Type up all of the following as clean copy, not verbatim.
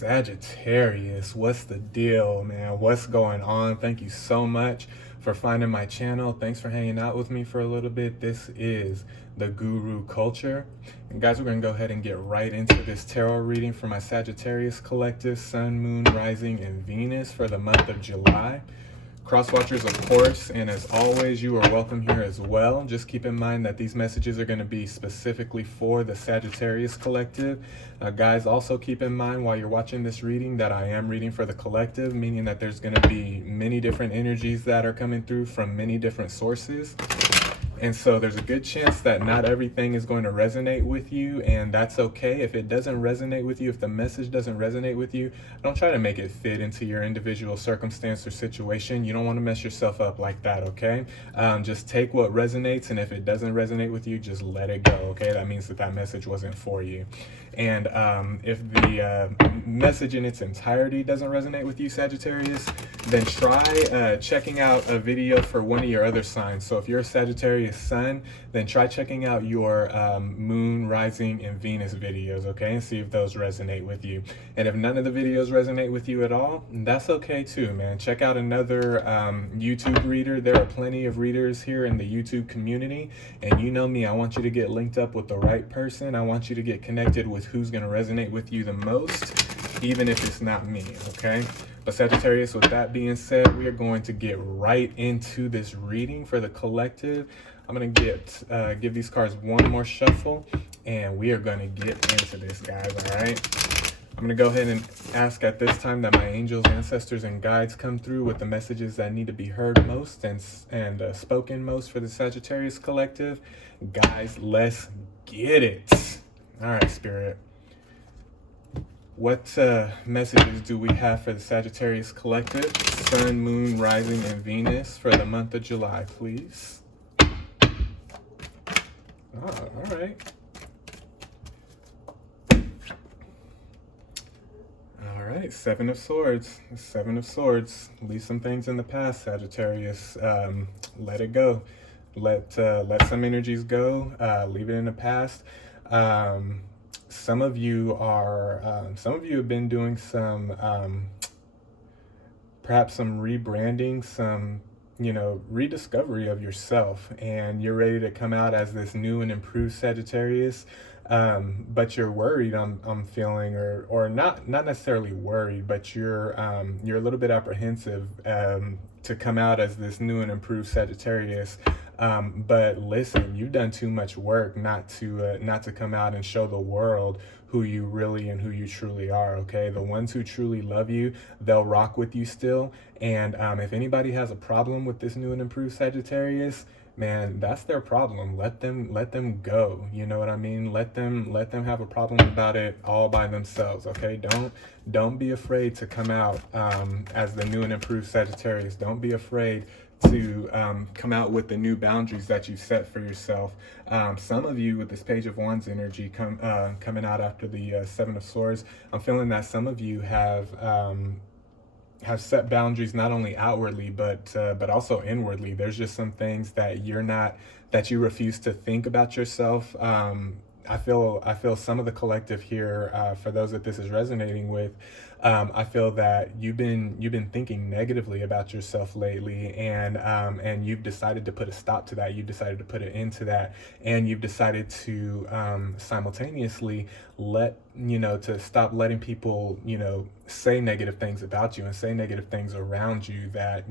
Sagittarius, what's the deal, man? What's going on? Thank you so much for finding my channel. Thanks for hanging out with me for a little bit. This is the Guru Culture. And guys, we're going to go ahead and get right into this tarot reading for my Sagittarius collective, Sun, Moon, Rising, and Venus for the month of July. Cross watchers, of course, and as always, you are welcome here as well. Just keep in mind that these messages are going to be specifically for the Sagittarius collective. Guys, also keep in mind while you're watching this reading that I am reading for the collective, meaning that there's going to be many different energies that are coming through from many different sources. And so there's a good chance that not everything is going to resonate with you, and that's okay. If it doesn't resonate with you, if the message doesn't resonate with you, don't try to make it fit into your individual circumstance or situation. You don't want to mess yourself up like that, okay? Just take what resonates, and if it doesn't resonate with you, just let it go, okay? That means that that message wasn't for you. And if the message in its entirety doesn't resonate with you, Sagittarius, then try checking out a video for one of your other signs. So if you're a Sagittarius Sun, then try checking out your Moon, Rising, and Venus videos, okay? And see if those resonate with you. And if none of the videos resonate with you at all, that's okay too, man. Check out another YouTube reader. There are plenty of readers here in the YouTube community. And you know me, I want you to get linked up with the right person. I want you to get connected with who's going to resonate with you the most, even if it's not me, okay? But Sagittarius, with that being said, we are going to get right into this reading for the collective. I'm going to give these cards one more shuffle, and we are going to get into this, guys, all right? I'm going to go ahead and ask at this time that my angels, ancestors, and guides come through with the messages that need to be heard most and spoken most for the Sagittarius collective. Guys, let's get it. All right, Spirit. What messages do we have for the Sagittarius collective? Sun, Moon, Rising, and Venus for the month of July, please. Oh, all right. All right, Seven of Swords. Seven of Swords. Leave some things in the past, Sagittarius. Let it go. Let some energies go. Leave it in the past. Some of you have been doing some, perhaps some rebranding, some, rediscovery of yourself, and you're ready to come out as this new and improved Sagittarius. But you're worried, I'm feeling, or not necessarily worried, but you're a little bit apprehensive, to come out as this new and improved Sagittarius. But listen, you've done too much work not to come out and show the world who you really and who you truly are, okay? The ones who truly love you, they'll rock with you still. And if anybody has a problem with this new and improved Sagittarius, man, that's their problem. Let them go. You know what I mean? Let them have a problem about it all by themselves, okay? Don't be afraid to come out as the new and improved Sagittarius. Don't be afraid to come out with the new boundaries that you set for yourself. Some of you with this Page of Wands energy coming out after the Seven of Swords, I'm feeling that some of you have set boundaries not only outwardly but also inwardly. There's just some things that you refuse to think about yourself. I feel some of the collective here, for those that this is resonating with, I feel that you've been thinking negatively about yourself lately, and you've decided to put a stop to that. You've decided to put an end to that, and you've decided to simultaneously to stop letting people say negative things about you and say negative things around you that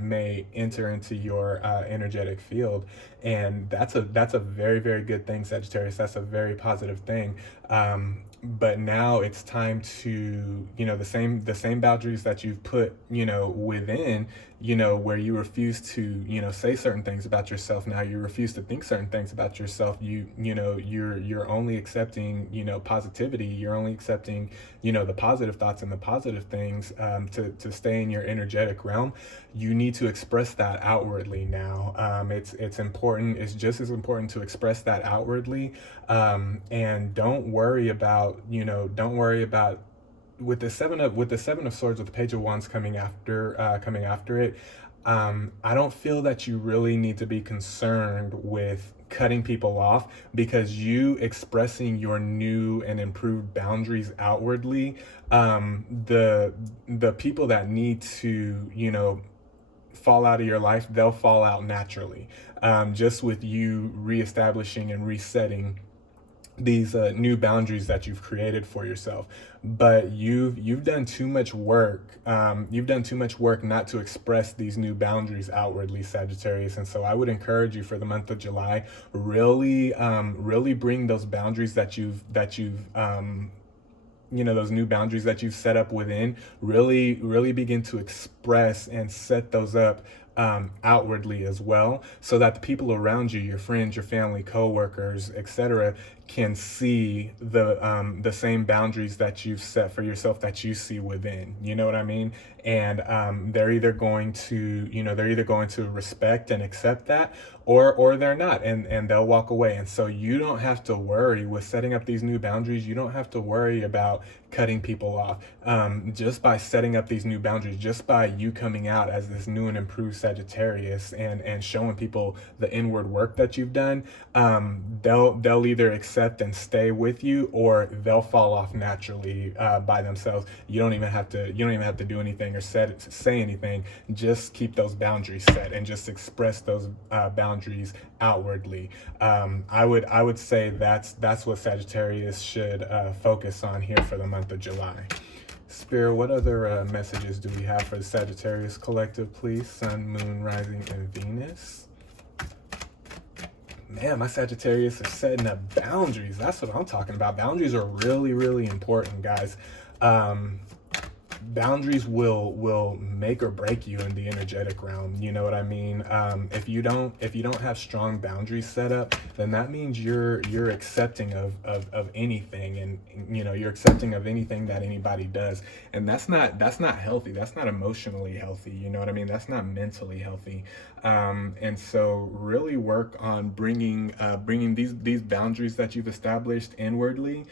may enter into your energetic field. And that's a very, very good thing, Sagittarius. That's a very positive thing. But now it's time to, the same boundaries that you've put, within, where you refuse to, say certain things about yourself. Now you refuse to think certain things about yourself. You're only accepting, positivity. You're only accepting, the positive thoughts and the positive things, to stay in your energetic realm. You need to express that outwardly now. It's important. It's just as important to express that outwardly. And don't worry about with the Seven of Swords, with the Page of Wands coming after it. I don't feel that you really need to be concerned with cutting people off, because you expressing your new and improved boundaries outwardly, the people that need to, fall out of your life, they'll fall out naturally, just with you reestablishing and resetting these new boundaries that you've created for yourself. But you've done too much work. You've done too much work not to express these new boundaries outwardly, Sagittarius. And so I would encourage you for the month of July, really bring those boundaries that you've those new boundaries that you've set up within, really begin to express and set those up outwardly as well, so that the people around you, your friends, your family, co-workers, etc., can see the same boundaries that you've set for yourself that you see within. You know what I mean? And they're either going to respect and accept that, or they're not, and they'll walk away. And so you don't have to worry with setting up these new boundaries. You don't have to worry about cutting people off. Just by setting up these new boundaries, just by you coming out as this new and improved Sagittarius and showing people the inward work that you've done, they'll either accept and stay with you, or they'll fall off naturally by themselves. You don't even have to do anything or say anything. Just keep those boundaries set and just express those boundaries outwardly. I would say that's what Sagittarius should focus on here for the month of July. Spirit, what other messages do we have for the Sagittarius collective, please? Sun, Moon, Rising, and Venus. Man, my Sagittarius are setting up boundaries. That's what I'm talking about. Boundaries are really, really important, guys. Boundaries will make or break you in the energetic realm. You know what I mean? If you don't have strong boundaries set up, then that means you're accepting of anything, and you're accepting of anything that anybody does, and that's not healthy. That's not emotionally healthy. You know what I mean? That's not mentally healthy. And so really work on bringing these boundaries that you've established inwardly,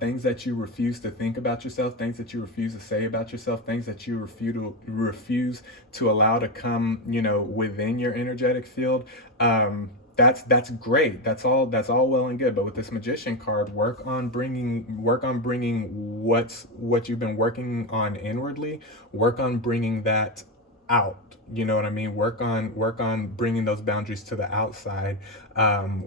things that you refuse to think about yourself, things that you refuse to say about yourself, things that you refuse to allow to come, within your energetic field. That's great. That's all well and good. But with this Magician card, work on bringing what you've been working on inwardly. Work on bringing that out. You know what I mean? Work on bringing those boundaries to the outside.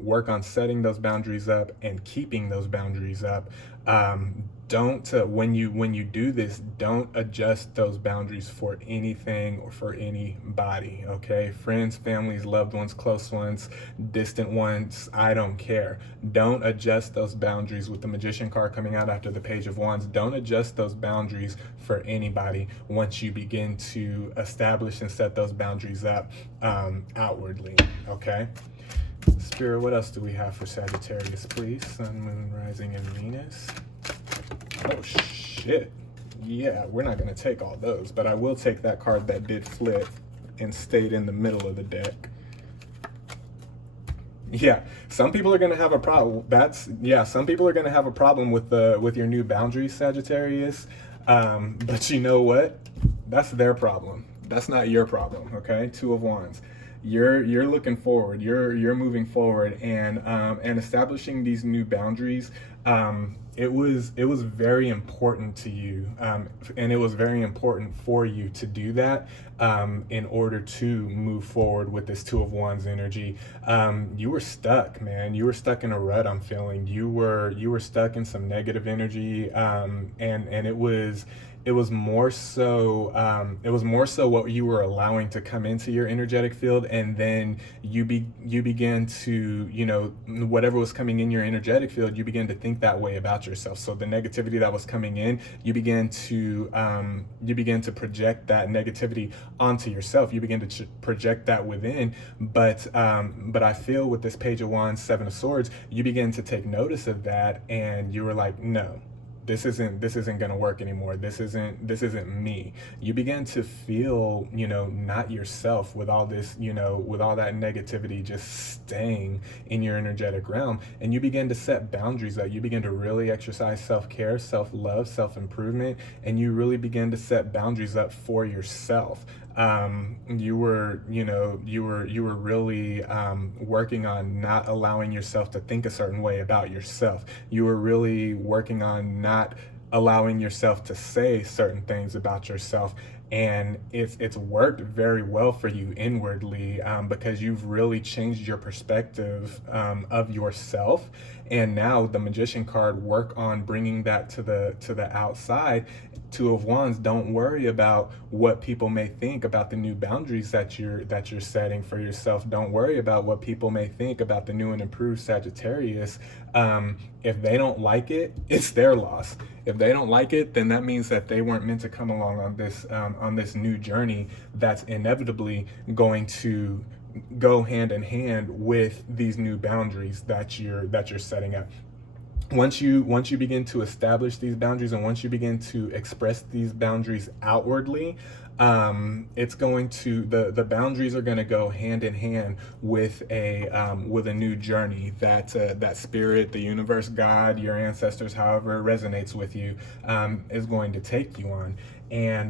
Work on setting those boundaries up and keeping those boundaries up. When you do this, don't adjust those boundaries for anything or for anybody. Okay, friends, families, loved ones, close ones, distant ones, I don't care. Don't adjust those boundaries. With the Magician card coming out after the Page of Wands, don't adjust those boundaries for anybody once you begin to establish and set those boundaries up outwardly. Okay, Spirit, what else do we have for Sagittarius, please? Sun, Moon, Rising, and Venus. Oh shit. Yeah, we're not going to take all those, but I will take that card that did flip and stayed in the middle of the deck. Yeah, some people are going to have a problem. Some people are going to have a problem with your new boundaries, Sagittarius. But you know what? That's their problem. That's not your problem, okay? Two of Wands. You're looking forward. You're moving forward, and establishing these new boundaries. It was very important to you, and it was very important for you to do that in order to move forward with this Two of Wands energy. You were stuck, man. You were stuck in a rut. I'm feeling you were stuck in some negative energy, and it was more so what you were allowing to come into your energetic field, and then you began to, whatever was coming in your energetic field, you began to think that way about yourself. So the negativity that was coming in, you began to project that negativity onto yourself. You began to project that within. But I feel with this Page of Wands, Seven of Swords, you began to take notice of that, and you were like, no. This isn't going to work anymore. This isn't me. You began to feel, not yourself with all this, with all that negativity just staying in your energetic realm. And you begin to set boundaries up. You begin to really exercise self-care, self-love, self-improvement, and you really begin to set boundaries up for yourself. You were really working on not allowing yourself to think a certain way about yourself. You were really working on not allowing yourself to say certain things about yourself, and it's worked very well for you inwardly, because you've really changed your perspective of yourself. And now the Magician card, work on bringing that to the outside. Two of Wands, don't worry about what people may think about the new boundaries that you're setting for yourself. Don't worry about what people may think about the new and improved Sagittarius. If they don't like it, it's their loss. If they don't like it, then that means that they weren't meant to come along on this new journey that's inevitably going to go hand in hand with these new boundaries that you're setting up. Once you begin to establish these boundaries, and once you begin to express these boundaries outwardly, it's going to the boundaries are going to go hand in hand with a new journey that that spirit, the universe, God, your ancestors, however it resonates with you, is going to take you on. And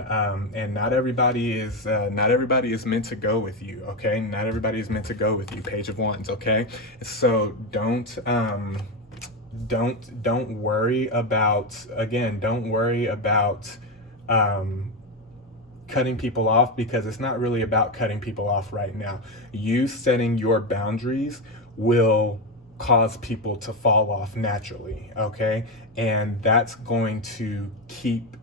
not everybody is meant to go with you. Okay, not everybody is meant to go with you. Page of Wands. Okay, so don't worry about, again, don't worry about cutting people off, because it's not really about cutting people off right now. You setting your boundaries will cause people to fall off naturally, okay? And that's going to keep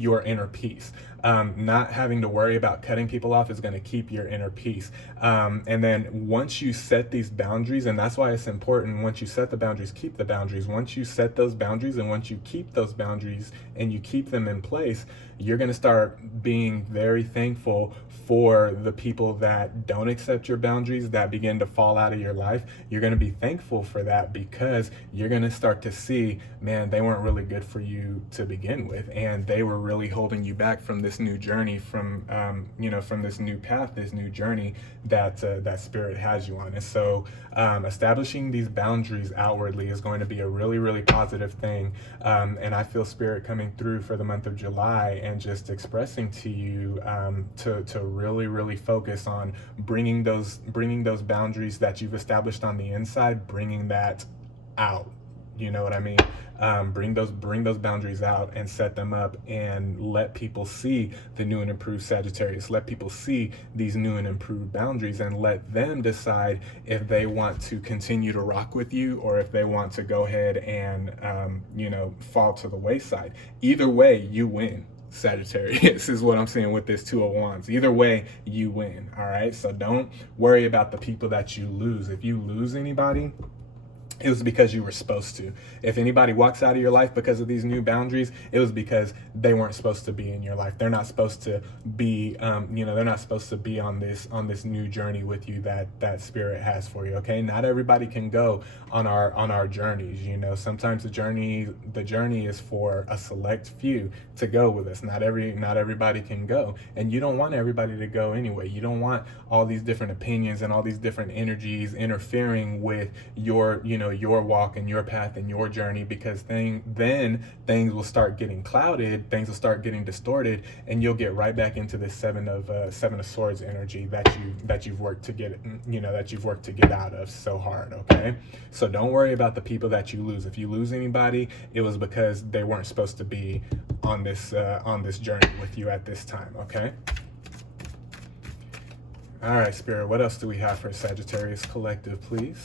your inner peace. Not having to worry about cutting people off is going to keep your inner peace. And then once you set these boundaries, and that's why it's important, once you set the boundaries, keep the boundaries. Once you set those boundaries and once you keep those boundaries and you keep them in place, you're going to start being very thankful for the people that don't accept your boundaries, that begin to fall out of your life. You're going to be thankful for that, because you're going to start to see, man, they weren't really good for you to begin with, and they were really holding you back from this new journey, from from this new path, this new journey that that spirit has you on. And so establishing these boundaries outwardly is going to be a really, really positive thing. And I feel spirit coming through for the month of July, and just expressing to you to really, really focus on bringing those boundaries that you've established on the inside, bringing that out. You know what I mean? Bring those boundaries out and set them up, and let people see the new and improved Sagittarius. Let people see these new and improved boundaries, and let them decide if they want to continue to rock with you, or if they want to go ahead and fall to the wayside. Either way, you win. Sagittarius is what I'm saying with this Two of Wands. Either way, you win. All right. So don't worry about the people that you lose. If you lose anybody, it was because you were supposed to. If anybody walks out of your life because of these new boundaries, it was because they weren't supposed to be in your life. They're not supposed to be, they're not supposed to be on this new journey with you that spirit has for you. Okay, not everybody can go on our journeys. Sometimes the journey is for a select few to go with us. Not everybody can go, and you don't want everybody to go anyway. You don't want all these different opinions and all these different energies interfering with your walk and your path and your journey, because then things will start getting clouded, things will start getting distorted, and you'll get right back into this Seven of Swords energy that you've worked to get out of so hard. Okay, so don't worry about the people that you lose. If you lose anybody, it was because they weren't supposed to be on this journey with you at this time. Okay. All right, Spirit, what else do we have for Sagittarius Collective, please?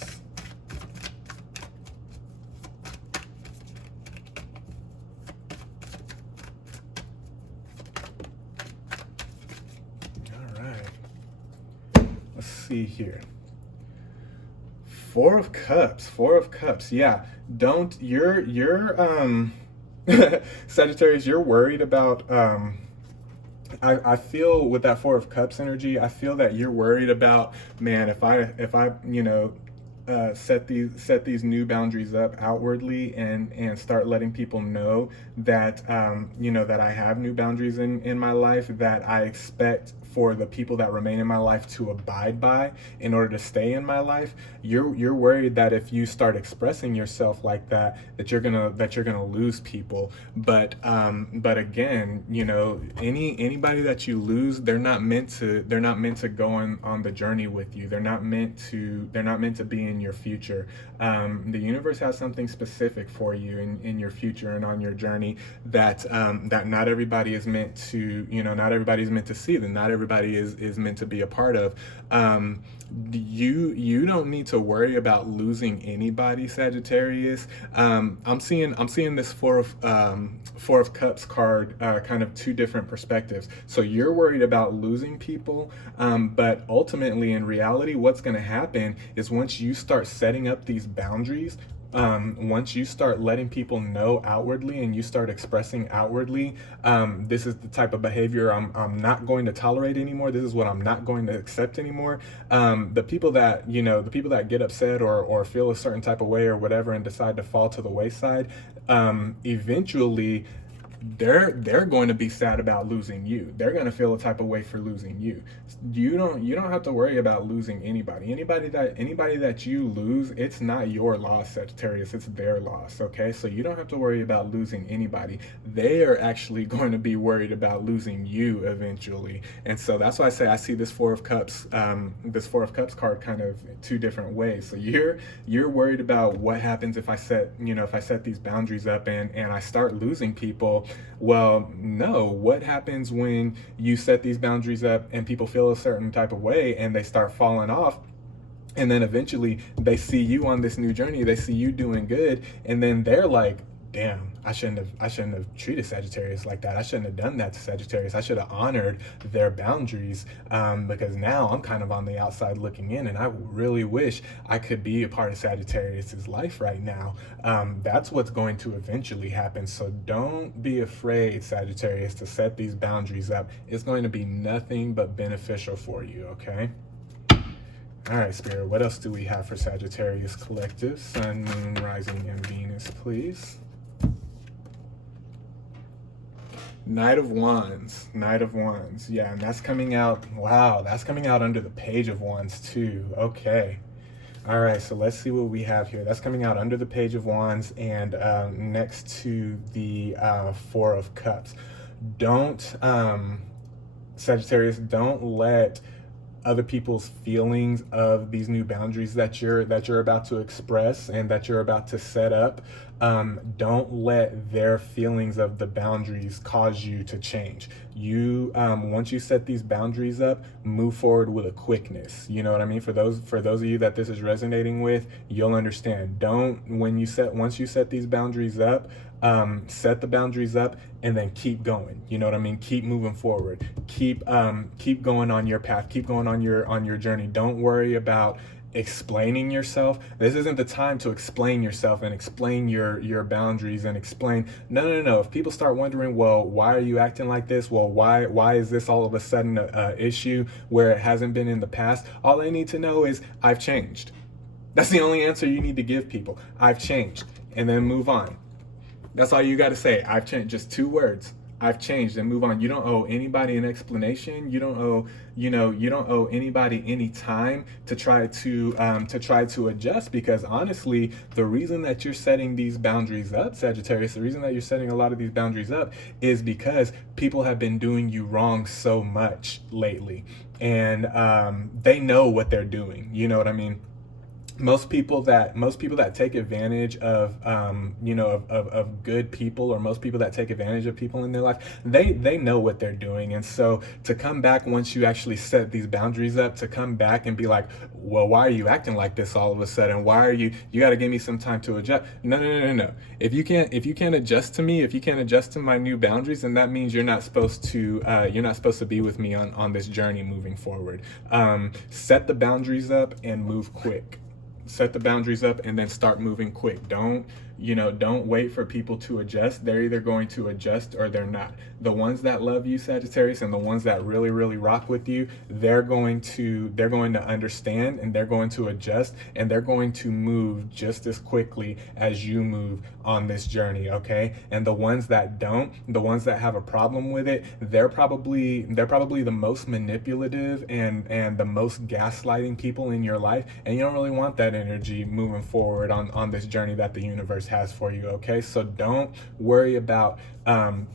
Let's see here. Four of Cups. Yeah. You're Sagittarius, you're worried about I feel with that Four of Cups energy, I feel that you're worried about, man, if I set these new boundaries up outwardly, and start letting people know that that I have new boundaries in my life that I expect for the people that remain in my life to abide by in order to stay in my life. You're worried that if you start expressing yourself like that, that you're gonna lose people. But again, anybody that you lose, they're not meant to go on the journey with you. They're not meant to be in your future. The universe has something specific for you in your future and on your journey that not everybody is meant to, not everybody's meant to see, that not everybody is meant to be a part of. You don't need to worry about losing anybody, Sagittarius. I'm seeing this Four of Cups card, kind of two different perspectives. So you're worried about losing people, but ultimately, in reality, what's going to happen is once you start setting up these boundaries, once you start letting people know outwardly and you start expressing outwardly, this is the type of behavior I'm not going to tolerate anymore. This is what I'm not going to accept anymore. The people that get upset or feel a certain type of way or whatever and decide to fall to the wayside, eventually they're going to be sad about losing you. They're going to feel a type of way for losing you. You don't have to worry about losing anybody. Anybody that you lose, it's not your loss, Sagittarius. It's their loss. Okay, so you don't have to worry about losing anybody. They are actually going to be worried about losing you eventually. And so that's why I say I see this Four of Cups card kind of two different ways. So you're worried about what happens if I set these boundaries up and I start losing people. Well, no. What happens when you set these boundaries up and people feel a certain type of way and they start falling off? And then eventually they see you on this new journey, they see you doing good, and then they're like, damn, I shouldn't have treated Sagittarius like that. I shouldn't have done that to Sagittarius. I should have honored their boundaries, because now I'm kind of on the outside looking in, and I really wish I could be a part of Sagittarius's life right now. That's what's going to eventually happen. So don't be afraid, Sagittarius, to set these boundaries up. It's going to be nothing but beneficial for you, okay? All right, Spirit, what else do we have for Sagittarius Collective? Sun, Moon, Rising, and Venus, please. Knight of Wands. Yeah, and that's coming out, wow, that's coming out under the Page of Wands too. Okay. All right, so let's see what we have here. That's coming out under the Page of Wands and next to the Four of Cups. Sagittarius, don't let other people's feelings of these new boundaries that you're about to express and that you're about to set up, don't let their feelings of the boundaries cause you to change. You once you set these boundaries up, move forward with a quickness. You know what I mean? For those of you that this is resonating with, you'll understand. Once you set these boundaries up, set the boundaries up and then keep going. You know what I mean? Keep moving forward. Keep going on your path. Keep going on your journey. Don't worry about explaining yourself. This isn't the time to explain yourself and explain your boundaries and explain. No. If people start wondering, well, why are you acting like this? Well, why is this all of a sudden a issue where it hasn't been in the past? All they need to know is I've changed. That's the only answer you need to give people. I've changed, and then move on. That's all you got to say. I've changed. Just 2 words. I've changed, and move on. You don't owe anybody an explanation. You don't owe anybody any time to try to adjust, because honestly, the reason that you're setting these boundaries up, Sagittarius, the reason that you're setting a lot of these boundaries up is because people have been doing you wrong so much lately, and they know what they're doing. You know what I mean? Most people that take advantage of of good people, or most people that take advantage of people in their life, they know what they're doing. And so to come back once you actually set these boundaries up, to come back and be like, well, why are you acting like this all of a sudden? Why are you got to give me some time to adjust? No. If you can't adjust to me, if you can't adjust to my new boundaries, then that means you're not supposed to be with me on this journey moving forward. Set the boundaries up and move quick. Set the boundaries up and then start moving quick. Don't don't wait for people to adjust. They're either going to adjust or they're not. The ones that love you, Sagittarius, and the ones that really, really rock with you, they're going to understand, and they're going to adjust, and they're going to move just as quickly as you move on this journey, okay? And the ones that don't, the ones that have a problem with it, they're probably the most manipulative and the most gaslighting people in your life, and you don't really want that energy moving forward on this journey that the universe has for you, okay? So don't worry about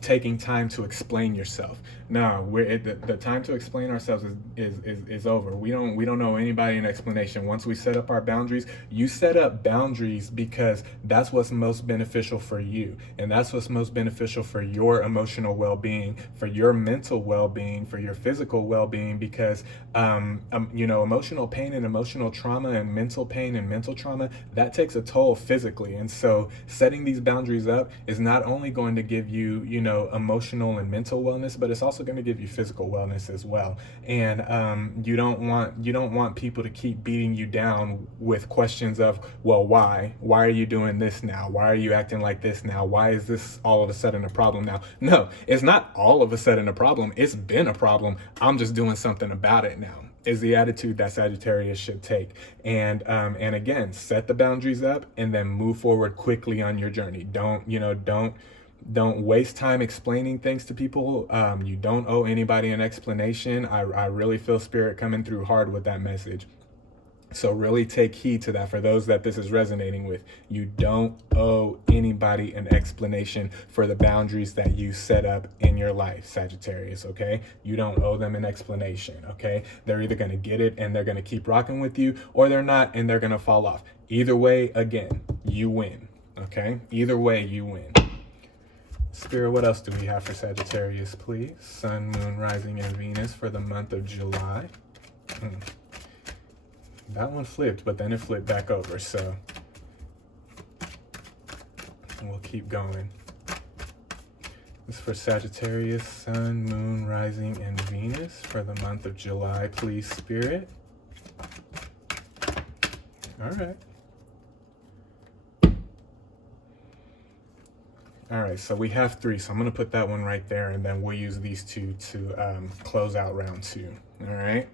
taking time to explain yourself. No, the time to explain ourselves is over. We don't know anybody an explanation. Once we set up our boundaries, you set up boundaries because that's what's most beneficial for you, and that's what's most beneficial for your emotional well-being, for your mental well-being, for your physical well-being, because emotional pain and emotional trauma and mental pain and mental trauma, that takes a toll physically. And so setting these boundaries up is not only going to give you emotional and mental wellness, but it's also going to give you physical wellness as well. And you don't want people to keep beating you down with questions of, well, why are you doing this now? Why are you acting like this now? Why is this all of a sudden a problem now? No, it's not all of a sudden a problem. It's been a problem. I'm just doing something about it now, is the attitude that Sagittarius should take. And again, set the boundaries up and then move forward quickly on your journey. Don't waste time explaining things to people. You don't owe anybody an explanation. I really feel Spirit coming through hard with that message. So really take heed to that for those that this is resonating with. You don't owe anybody an explanation for the boundaries that you set up in your life, Sagittarius, okay? You don't owe them an explanation, okay? They're either going to get it and they're going to keep rocking with you, or they're not and they're going to fall off. Either way, again, you win, okay? Either way, you win. Spirit, what else do we have for Sagittarius, please? Sun, Moon, Rising, and Venus for the month of July. That one flipped, but then it flipped back over, so we'll keep going. This is for Sagittarius, Sun, Moon, Rising, and Venus for the month of July, please, Spirit. All right. All right, so we have 3, so I'm going to put that one right there, and then we'll use these 2 to close out round 2. All right.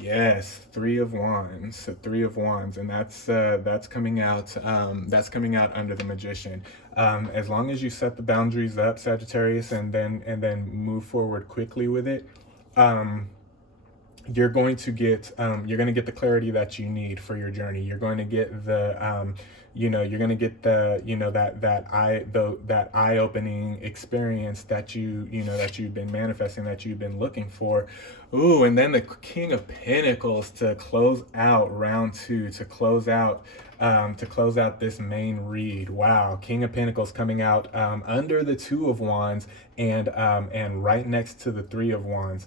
Yes, 3 of Wands, so 3 of Wands, and that's coming out. That's coming out under the Magician. As long as you set the boundaries up, Sagittarius, and then move forward quickly with it, you're going to get the clarity that you need for your journey. You're going to get the you're going to get the that eye-opening experience that you've been manifesting, that you've been looking for. Ooh, and then the King of Pentacles to close out round 2, to close out this main read. Wow, King of Pentacles coming out under the 2 of Wands and right next to the 3 of Wands.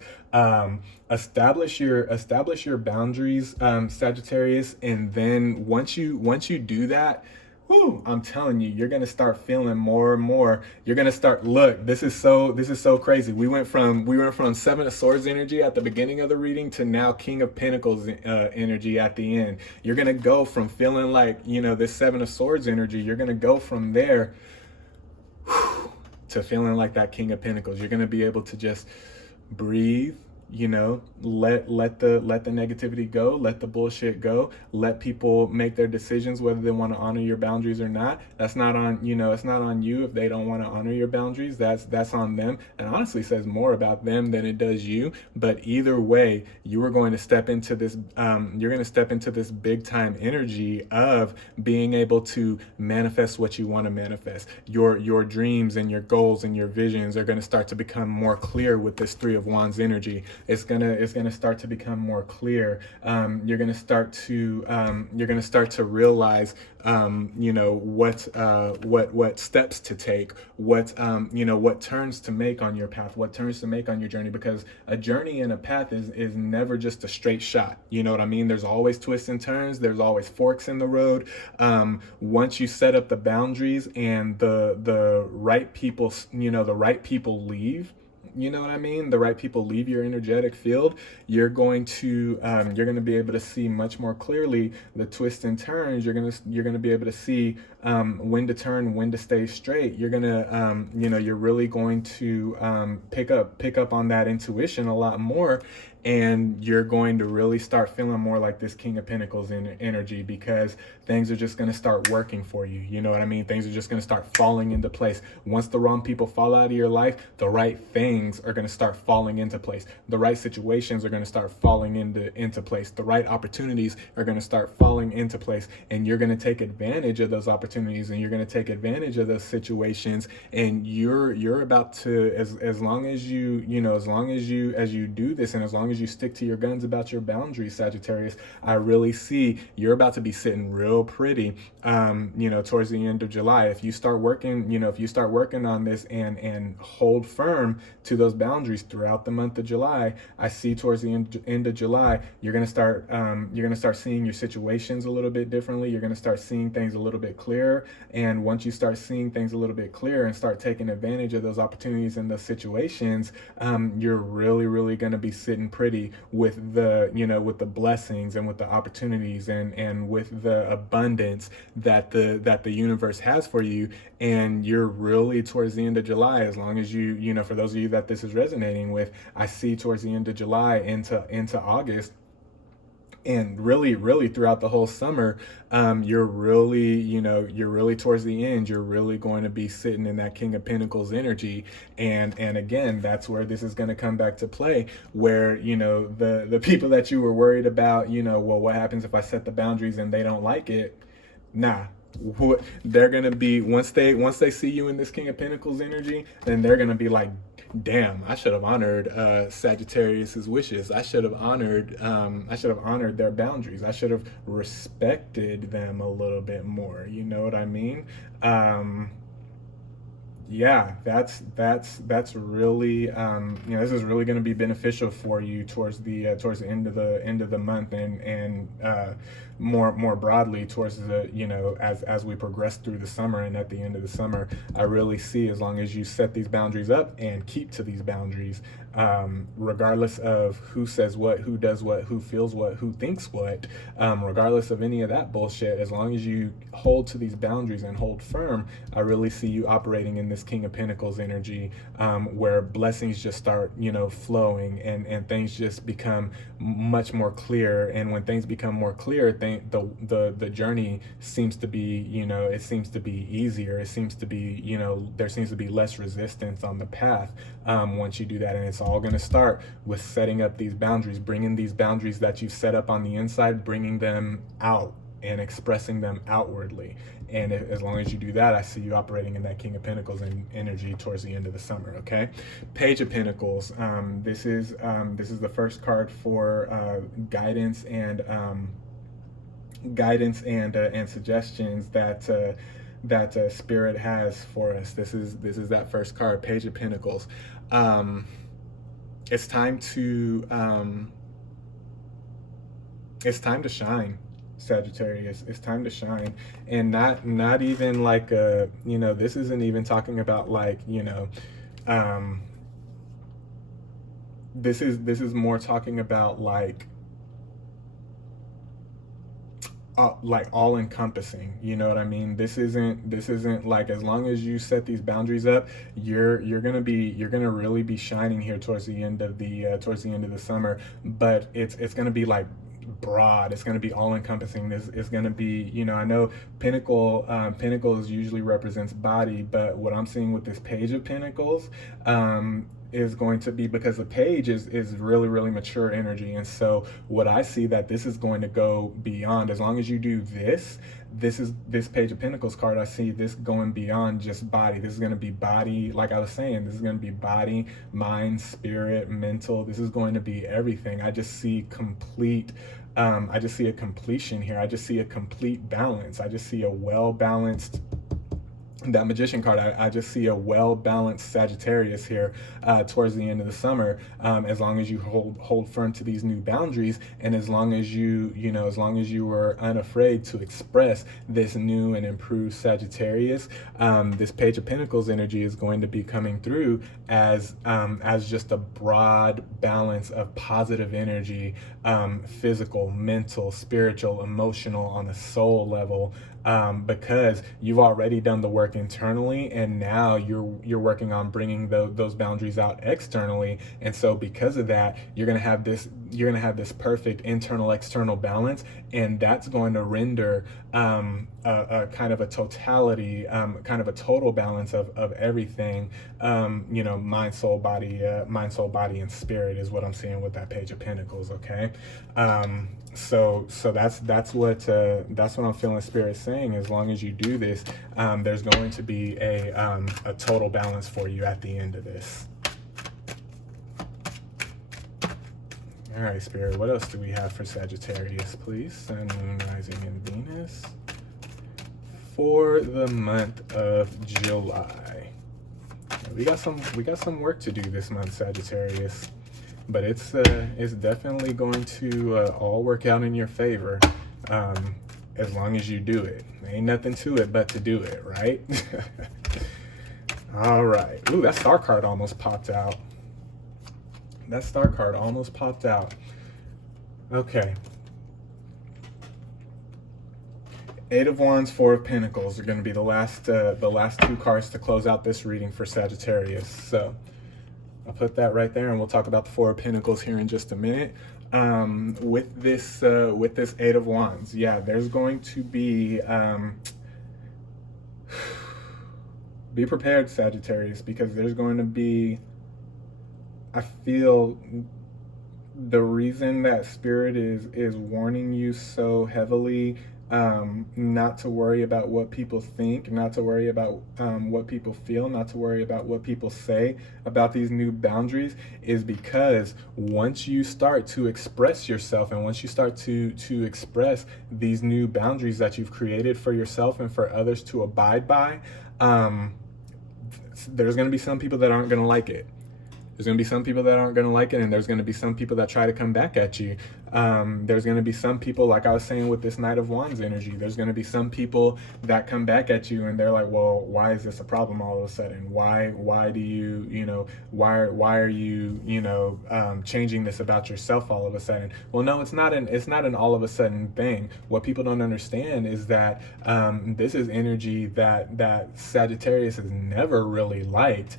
Establish your boundaries, Sagittarius, and then once you do that, whoo, I'm telling you, you're gonna start feeling more and more. You're gonna start, look, this is so crazy. We went from 7 of Swords energy at the beginning of the reading to now King of Pentacles energy at the end. You're gonna go from feeling like, this 7 of Swords energy, you're gonna go from there to feeling like that King of Pentacles. You're gonna be able to just breathe, let the negativity go, let the bullshit go, let people make their decisions whether they want to honor your boundaries or not. That's not on, it's not on you if they don't want to honor your boundaries. That's on them, and honestly says more about them than it does you. But either way, you are going to step into this big time energy of being able to manifest what you want to manifest. Your dreams and your goals and your visions are going to start to become more clear with this 3 of Wands energy. It's gonna start to become more clear. You're gonna start to realize, what steps to take, what turns to make on your path, what turns to make on your journey. Because a journey and a path is never just a straight shot. You know what I mean? There's always twists and turns. There's always forks in the road. Once you set up the boundaries and the right people, leave. you know what I mean, the right people leave your energetic field, you're going to be able to see much more clearly the twists and turns. You're going to be able to see when to turn, when to stay straight. You're going to you're really going to pick up on that intuition a lot more, and you're going to really start feeling more like this King of Pentacles energy, because things are just going to start working for you. You know what I mean? Things are just going to start falling into place. Once the wrong people fall out of your life, the right things are going to start falling into place. The right situations are going to start falling into place. The right opportunities are going to start falling into place, and you're going to take advantage of those opportunities, and you're going to take advantage of those situations, and you're about to, as long as you do this, and as long as you stick to your guns about your boundaries, Sagittarius, I really see you're about to be sitting real pretty, towards the end of July. If you start working, on this and hold firm to those boundaries throughout the month of July, I see towards the end of July, you're gonna start seeing your situations a little bit differently. You're gonna start seeing things a little bit clearer, and once you start seeing things a little bit clearer and start taking advantage of those opportunities and those situations, you're really gonna be sitting pretty with the blessings and with the opportunities and with the abundance that the universe has for you. And you're really towards the end of July, as long as for those of you that this is resonating with, I see towards the end of July into August, and really throughout the whole summer, you're really towards the end, you're really going to be sitting in that King of Pentacles energy. And again, that's where this is going to come back to play, where the people that you were worried about, well, what happens if I set the boundaries and they don't like it? Nah. They're gonna be, once they see you in this King of Pentacles energy, then they're gonna be like, damn, I should have honored Sagittarius's wishes. I should have honored their boundaries. I should have respected them a little bit more. You know what I mean? Yeah, that's really this is really going to be beneficial for you towards the end of the month, and more broadly towards the as we progress through the summer and at the end of the summer. I really see, as long as you set these boundaries up and keep to these boundaries, regardless of who says what, who does what, who feels what, who thinks what, regardless of any of that bullshit, as long as you hold to these boundaries and hold firm, I really see you operating in this King of Pentacles energy, where blessings just start flowing, and things just become much more clear. And when things become more clear, the journey seems to be it seems to be easier. It seems to be there seems to be less resistance on the path once you do that. And it's all going to start with setting up these boundaries, bringing these boundaries that you've set up on the inside, bringing them out and expressing them outwardly. And as long as you do that, I see you operating in that King of Pentacles energy towards the end of the summer. Okay, Page of Pentacles. This is the first card for guidance and suggestions that Spirit has for us. This is that first card, Page of Pentacles. It's time to shine, Sagittarius. It's time to shine, and not even like this isn't even talking about like this is more talking about like all encompassing. You know what I mean? This isn't like, as long as you set these boundaries up, you're gonna really be shining here towards the end of the summer. But it's gonna be like broad. It's going to be all encompassing. This is going to be, I know Pentacles usually represents body, but what I'm seeing with this Page of Pentacles is going to be, because the page is really mature energy. And so what I see, that this is going to go beyond, as long as you do this Page of Pentacles card, I see this going beyond just body. This is going to be body, like I was saying, this is going to be body, mind, spirit, mental. This is going to be everything. I just see complete, I just see a completion here. I just see a complete balance. I just see a well-balanced that Magician card, I just see a well-balanced Sagittarius here towards the end of the summer. As long as you hold firm to these new boundaries, and as long as as long as you were unafraid to express this new and improved Sagittarius, this Page of Pentacles energy is going to be coming through as just a broad balance of positive energy, physical, mental, spiritual, emotional, on a soul level. Because you've already done the work internally, and now you're working on bringing those boundaries out externally. And so because of that, you're gonna have this perfect internal external balance, and that's going to render a kind of a totality, kind of a total balance of everything. Mind, soul, body, and spirit is what I'm seeing with that Page of Pentacles. Okay. So that's what I'm feeling Spirit saying. As long as you do this, there's going to be a total balance for you at the end of this. All right, Spirit, what else do we have for Sagittarius, please? Sun, Moon, Rising, and Venus for the month of July. We got some work to do this month, Sagittarius. But it's definitely going to all work out in your favor, as long as you do it. There ain't nothing to it but to do it, right? All right. Ooh, that star card almost popped out. Okay. Eight of Wands, Four of Pentacles are going to be the last two cards to close out this reading for Sagittarius. So I'll put that right there, and we'll talk about the Four of Pentacles here in just a minute. With this Eight of Wands, yeah, there's going to be prepared, Sagittarius, because there's going to be, I feel, the reason that Spirit is warning you so heavily, not to worry about what people think, not to worry about what people feel, not to worry about what people say about these new boundaries, is because once you start to express yourself, and once you start to express these new boundaries that you've created for yourself and for others to abide by, there's going to be some people that aren't going to like it. There's going to be some people that aren't going to like it, and there's going to be some people that try to come back at you. There's going to be some people, like I was saying with this Knight of Wands energy, there's going to be some people that come back at you and they're like, well, why is this a problem all of a sudden? Why do you, why are you, changing this about yourself all of a sudden? Well, no, it's not an all of a sudden thing. What people don't understand is that this is energy that Sagittarius has never really liked.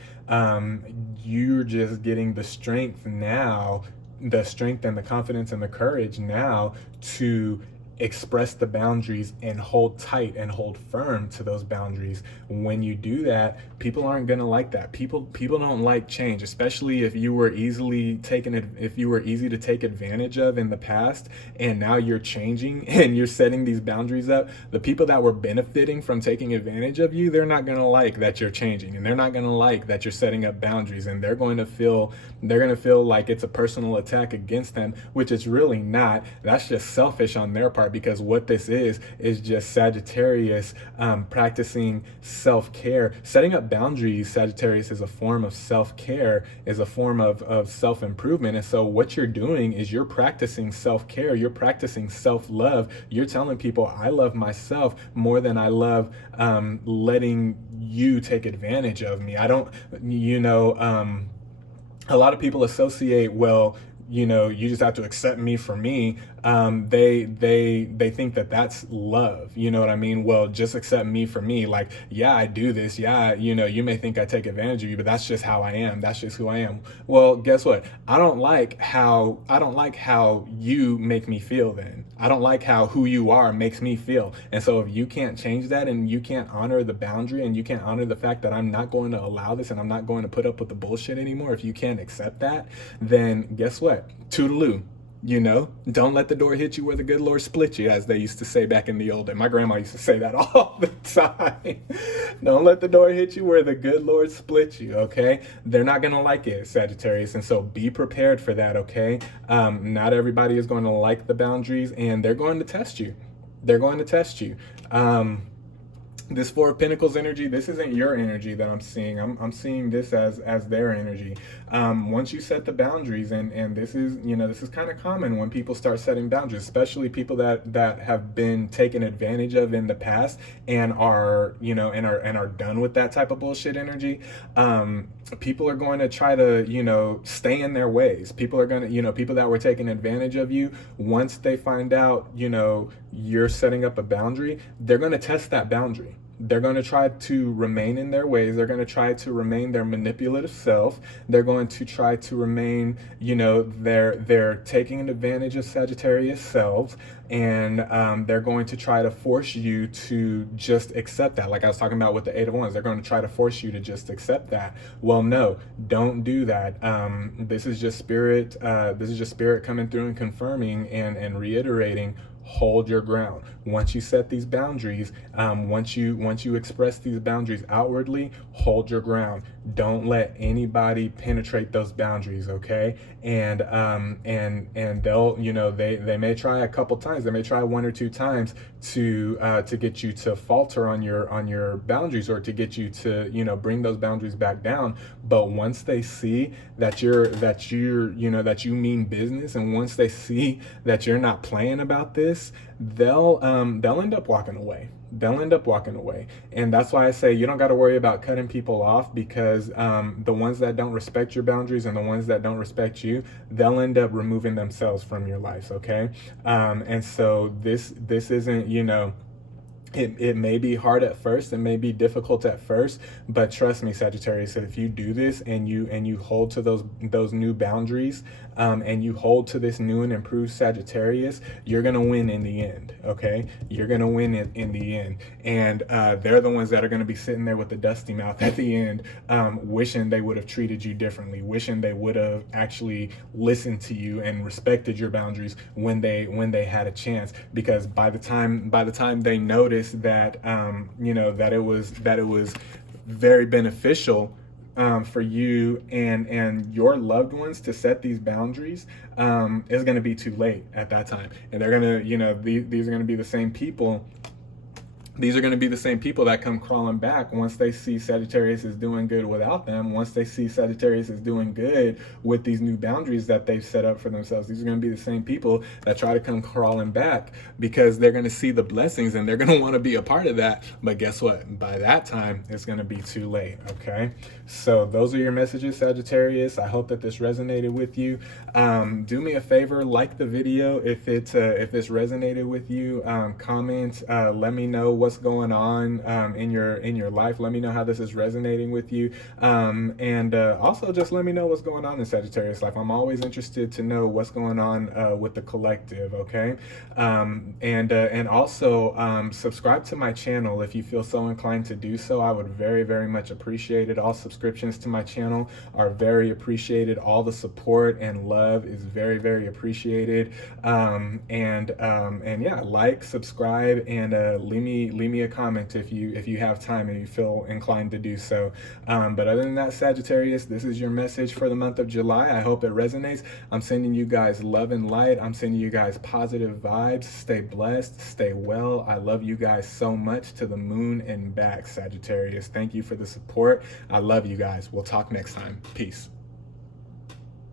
You're just getting the strength now, the strength and the confidence and the courage now to express the boundaries and hold tight and hold firm to those boundaries. When you do that, people aren't going to like that. People don't like change, especially if you were easy to take advantage of in the past, and now you're changing and you're setting these boundaries up. The people that were benefiting from taking advantage of you, they're not going to like that you're changing, and they're not going to like that you're setting up boundaries, and they're going to feel like it's a personal attack against them, which it's really not. That's just selfish on their part, because what this is just Sagittarius practicing self-care. Setting up boundaries, Sagittarius, is a form of self-care, is a form of self-improvement. And so what you're doing is you're practicing self-care, you're practicing self-love. You're telling people, I love myself more than I love letting you take advantage of me. I don't, a lot of people associate, well, you just have to accept me for me. They think that that's love. You know what I mean? Well, just accept me for me. Like, yeah, I do this. Yeah, you may think I take advantage of you, but that's just how I am. That's just who I am. Well, guess what? I don't like how you make me feel then. I don't like how who you are makes me feel. And so if you can't change that, and you can't honor the boundary, and you can't honor the fact that I'm not going to allow this, and I'm not going to put up with the bullshit anymore, if you can't accept that, then guess what? Toodaloo. Don't let the door hit you where the good Lord split you, as they used to say back in the old days. My grandma used to say that all the time. Don't let the door hit you where the good Lord split you, okay? They're not going to like it, Sagittarius, and so be prepared for that, okay? Not everybody is going to like the boundaries, and they're going to test you. They're going to test you. This Four of Pentacles energy, this isn't your energy that I'm seeing. I'm seeing this as their energy. Once you set the boundaries, and this is, you know, this is kind of common when people start setting boundaries, especially people that have been taken advantage of in the past and are, you know, and are done with that type of bullshit energy. People are going to try to, you know, stay in their ways. People are going to, you know, people that were taking advantage of you, once they find out, you know, you're setting up a boundary, they're going to test that boundary. They're going to try to remain in their ways. They're going to try to remain their manipulative self. They're going to try to remain, you know, they're taking advantage of Sagittarius selves, and they're going to try to force you to just accept that. Like I was talking about with the Eight of Wands, they're going to try to force you to just accept that. Well, no, don't do that. This is just spirit. This is just spirit coming through and confirming and reiterating. Hold your ground. Once you set these boundaries, once you express these boundaries outwardly, hold your ground. Don't let anybody penetrate those boundaries, okay? And they'll, you know, they may try a couple times, they may try 1 or 2 times to get you to falter on your boundaries, or to get you to, you know, bring those boundaries back down. But once they see that you're you know, that you mean business, and once they see that you're not playing about this, they'll end up walking away. They'll end up walking away. And that's why I say you don't got to worry about cutting people off, because the ones that don't respect your boundaries and the ones that don't respect you, they'll end up removing themselves from your life, okay? And so this isn't, you know, it may be hard at first, it may be difficult at first, but trust me, Sagittarius, if you do this and you hold to those new boundaries, and you hold to this new and improved Sagittarius, you're gonna win in the end, okay? You're gonna win in the end. And they're the ones that are gonna be sitting there with the dusty mouth at the end, wishing they would have treated you differently, wishing they would have actually listened to you and respected your boundaries when they had a chance. Because by the time they notice that you know, that it was very beneficial for you and your loved ones to set these boundaries, is going to be too late at that time. And they're going to, you know, these are going to be the same people. These are going to be the same people that come crawling back once they see Sagittarius is doing good without them. Once they see Sagittarius is doing good with these new boundaries that they've set up for themselves, these are going to be the same people that try to come crawling back, because they're going to see the blessings and they're going to want to be a part of that. But guess what? By that time, it's going to be too late, okay? So those are your messages, Sagittarius. I hope that this resonated with you. Do me a favor, like the video if this resonated with you. Comment, let me know what's going on in your life. Let me know how this is resonating with you, and also just let me know what's going on in Sagittarius life. I'm always interested to know what's going on with the collective, okay? And also subscribe to my channel if you feel so inclined to do so. I would very, very much appreciate it. All subscriptions to my channel are very appreciated. All the support and love is very, very appreciated. And yeah, like, subscribe, and leave me a comment if you have time and you feel inclined to do so. But other than that, Sagittarius, this is your message for the month of July. I hope it resonates. I'm sending you guys love and light. I'm sending you guys positive vibes. Stay blessed, stay well. I love you guys so much, to the moon and back, Sagittarius. Thank you for the support. I love you guys. We'll talk next time. Peace.